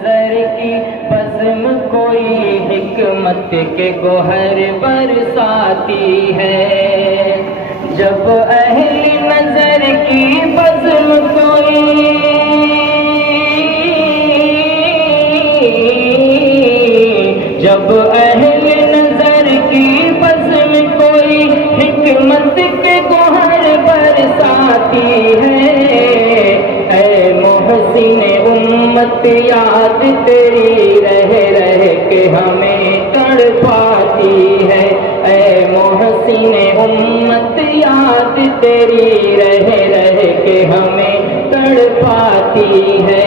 نظر کی بزم کوئی حکمت کے گوہر برساتی ہے، جب اہل نظر کی بزم کوئی جب اہل نظر کی بزم کوئی حکمت کے گوہر برساتی ہے، اے محسن امت یاد تیری رہ رہ کے ہمیں تڑپاتی ہے، اے محسن امت یاد تیری رہ رہ کے ہمیں تڑپاتی ہے۔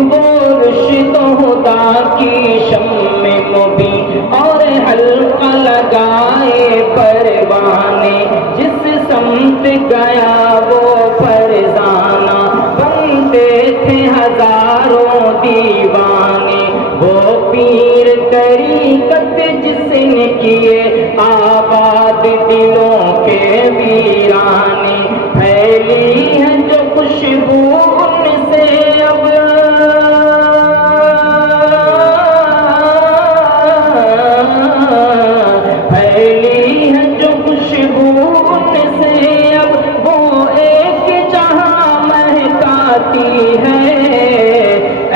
وہ رشد و ہدا کی شمع مبین اور حلقہ لگائے پروانے، جس سمت گیا وہ فرزانہ بنتے تھے ہزاروں دیوانے، وہ پیر طریقت جس نے کیے آباد دلوں کے ویرانے، پھیلی ہے جو خوشبو ان سے اب پھیلی ہے جو خوشبو ان سے اب وہ ایک جہاں مہکاتی ہے،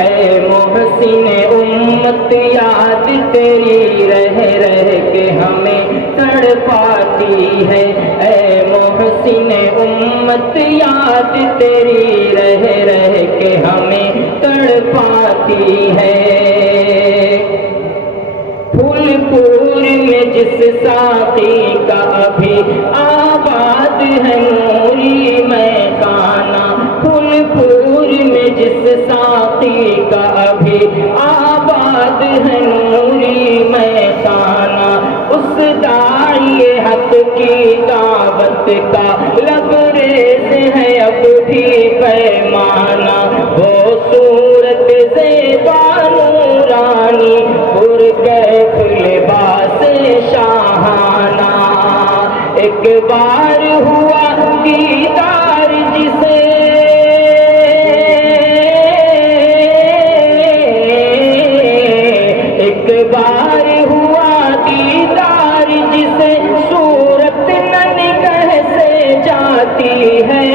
اے محسن امت یاد تیری رہ رہ کے ہمیں تڑپاتی ہے، اے محسن امت یاد تیری رہ رہ کے ہمیں تڑپاتی ہے۔ پھول پور میں جس ساقی کا ابھی آباد ہے نوری میں خانہ، پھول پور میں جس ساقی کا ابھی آباد ہے نوری میں خانہ، اس داعی حق کی دعوت کا لبریز ہے اب بھی پیمانہ، وہ صورت زیبا نورانی پرکیف لباس شاہانہ، ایک بار ہوا دیدار جسے ایک بار ہوا دیدار جسے صورت نہ نگہ سے جاتی ہے،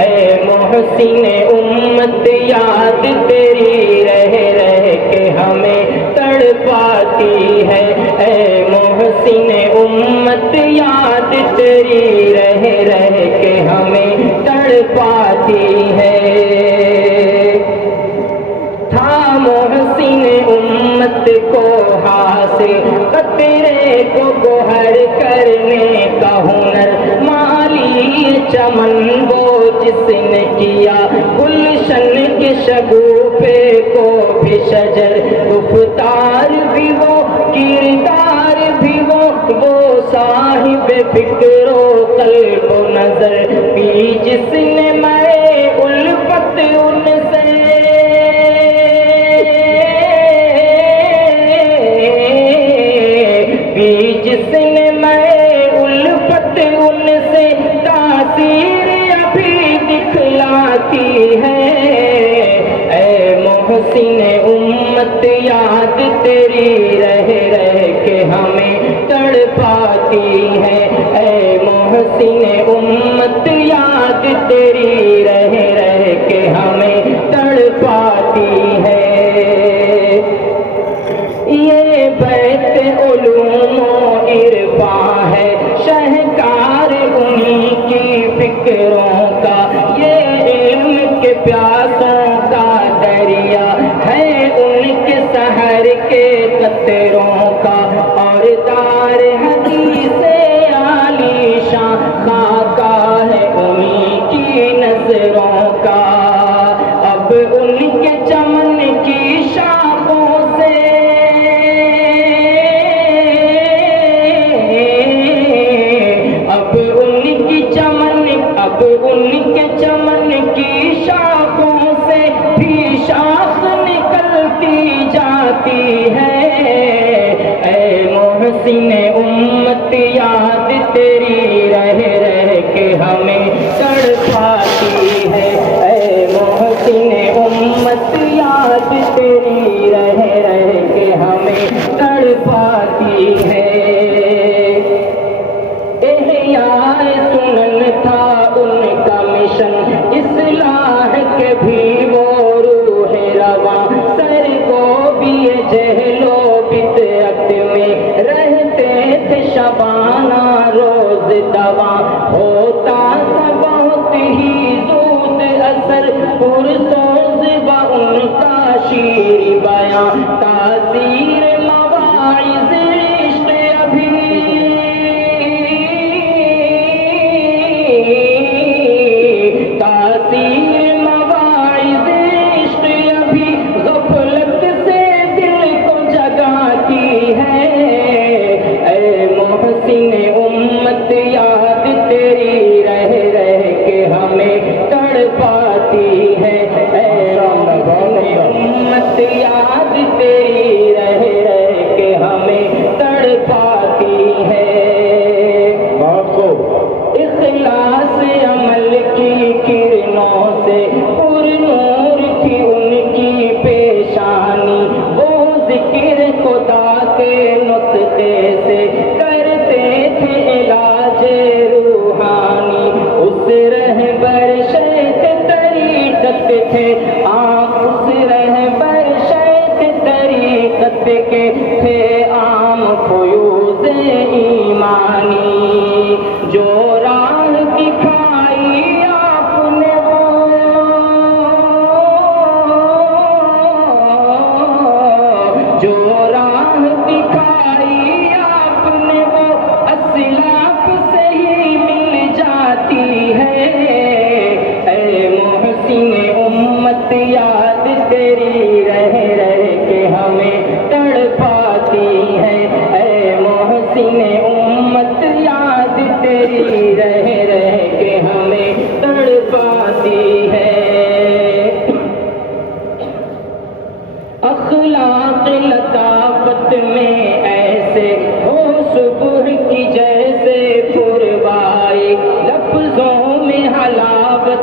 اے محسن امت یاد تیری رہ رہ کے ہمیں تڑپاتی ہے، اے محسن امت یاد تیری رہ رہ کے ہمیں تڑپاتی ہے۔ تھا محسن امت کو حاصل قطرے کو گوہر کرنے کا ہنر، مالی چمن وہ جس نے کیا گلشن کے شگوفے کو بھی شجر، گفتار بھی وہ کردار بھی وہ صاحب فکر و قلب و نظر بھی جس نے میں الفت ان سے بھی جس نے میں الفت ان سے تاثیر ابھی دکھلاتی ہے، اے محسن امت یاد تیری رہ رہ کے ہمیں تڑپاتی ہے، اے محسن امت یاد تیری رہ رہ کے ہمیں تڑپاتی ہے۔ یہ بیت علوم و عرفان ہے شہکار انہی کی فکروں کا، یہ علم کے پیاسوں کا دریا ہے ان کے سحر کے قطروں کا، اور دار حدیث عالی شان خاکہ ہے انہی کی نظروں کا، اب ان کے چمن کی شاخوں سے اب ان کے چمن کی شاخوں سے بھی شاخ نکلتی جاتی ہے، اے محسن امت یاد تیری رہ رہ کے ہمیں تڑپاتی ہے، اے محسن امت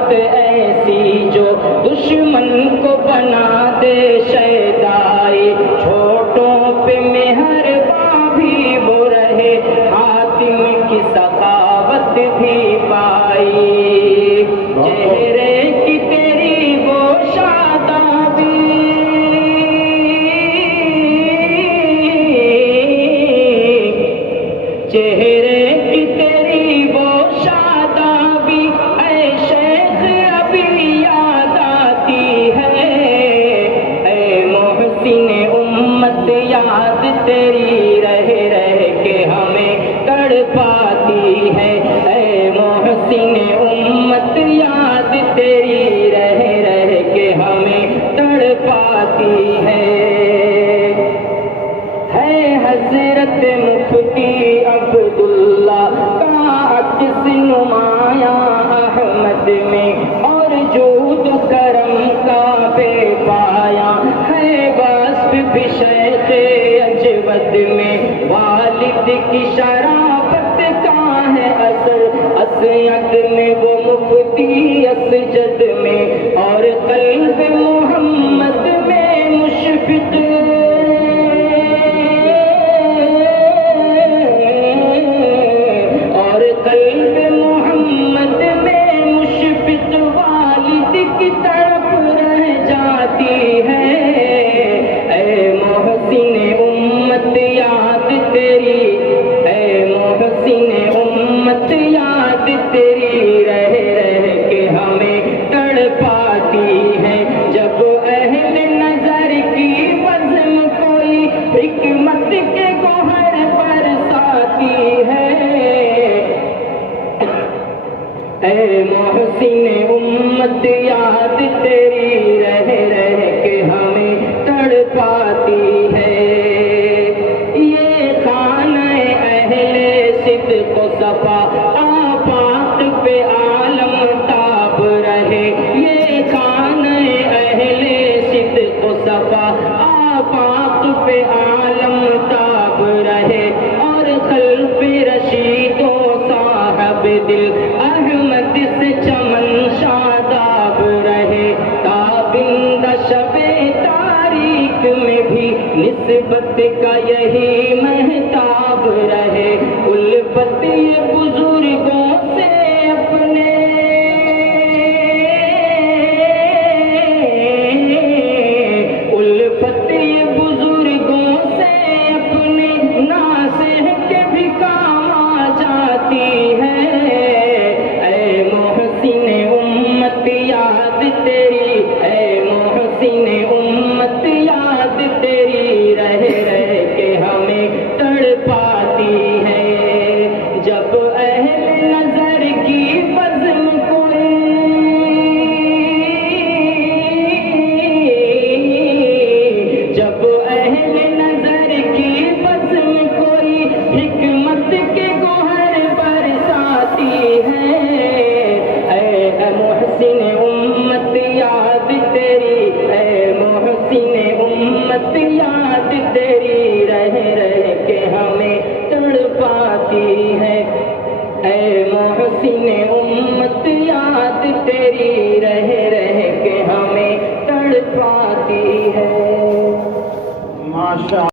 عادت ایسی جو دشمن کو بنا دے شیدائی، چھوٹوں پہ مہرباں بھی وہ رہے، حاتم کی سخاوت بھی پائی، چہرے کی تیری وہ شادابی، چہرے کی تیری وہ شادابی اے شیخ ابھی یاد آتی ہے، اے محسن امت یاد تیری رہ رہ کے ہمیں تڑ پاتی ہے، اے محسن امت یاد تیری رہ رہ کے ہمیں تڑ پاتی ہے۔ حضرت مفتی عبداللہ کا عکس نمایاں احمد میں، اور جود کرم کا بے پایا ہے وصف بھی شیخ اجود میں، والد کی شرافت کا ہے اثر اسعد میں وہ مفتی اسجد میں، اور قلب محمد میں مشفق، قلب محمد میں مشفق والد کی طرف رہ جاتی ہے، اے محسن امت یاد تیری، اے محسن امت یاد تیری رہ رہ کے ہمیں تڑ پاتی ہے، جب اہل نظر کی بزم کوئی حکمت کے گوہر برساتی ہے، اے محسن امت یاد تیری رہ رہ کے ہمیں تڑ پاتی ہے، یہ خانہ اہل صدق و صفا آفاق پہ عالم تاب رہے، یہ خانہ اہل صدق و صفا آفاق پہ عالم تاب رہے، اور خلف رشید و صاحب دل احمد سے چمن شاداب رہے، تابندہ شب تاریک میں بھی نسبت کا یہی مہتاب رہے، الفت یہ بزرگوں سے اپنے، الفت یہ بزرگوں سے اپنے ناصح کے بھی کام آ جاتی ہے، یاد تیری، اے محسن امت یاد تیری رہ رہ کے ہمیں تڑ پاتی ہے، جب اہل نظر کی بزم کوئی، جب اہل نظر کی بزم کوئی حکمت کے گوہر برساتی ہے، اے محسن امت یاد تیری، اے محسن امت یاد تیری رہ رہ کے ہمیں تڑ پاتی ہے، اے محسن امت یاد تیری رہ رہ کے ہمیں تڑ پاتی ہے۔ ماشاء